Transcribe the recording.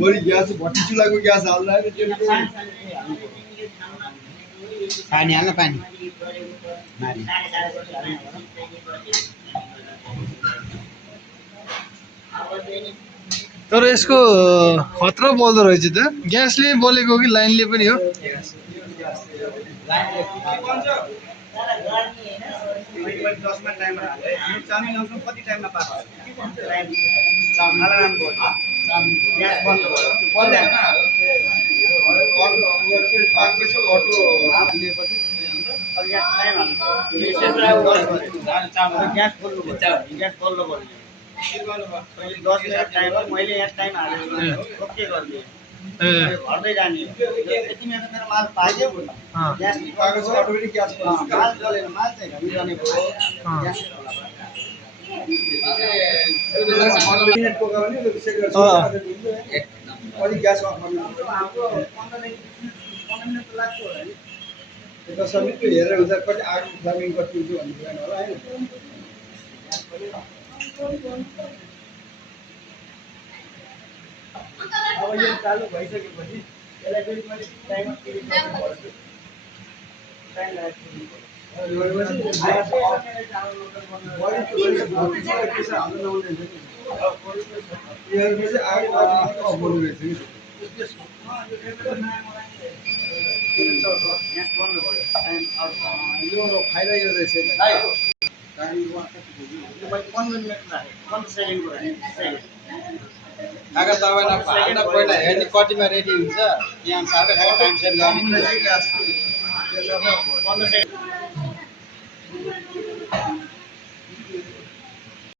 बढी ग्यास भट्टी चुलाको ग्यास हाल्दा पानी हाल्न पानी माथि। तर यसको खतरा बल्दो रहेछ त ग्यासले बलेको कि लाइनले पनि हो दसमा टाइममा हाल्यो हामी चाउमिन ल्याउँछौँ कति टाइममा पाएको ग्यास बन्द भयो पाकेपछि अटो हाल्नेपछि ग्यास खोल्नु पर्यो ग्यास बल्ल पर्यो 10 मिनट टाइम मैले यहाँ टाइम हालेको ओके गरिदिएँ घट्दै जाने यति मेरो माल पाक्यो ग्यास पाकेपछि अटोमेटिक ग्यास माल जलेन माल चाहिँ घटिरहने भयो ग्यास मिनट पकायो भने कति ग्यास अफ गर्नु 15 मिनट त लाग्छ होला नि 10 मिनट हेरेर हुन्छ कति आगो फ्लामिङ कति हुन्छ भन्ने कुरा होला हैन अब यो चालु भइसकेपछि यसलाई फेरि मैले टाइमर क्लिक गर्नुपर्छ टाइम लाग्छ यो फाइदा यो रहेछ कागज तपाईँलाई हाल्दा पहिला हेर्ने कतिमा रेडी हुन्छ यहाँ साथै टाइम सेट गर्ने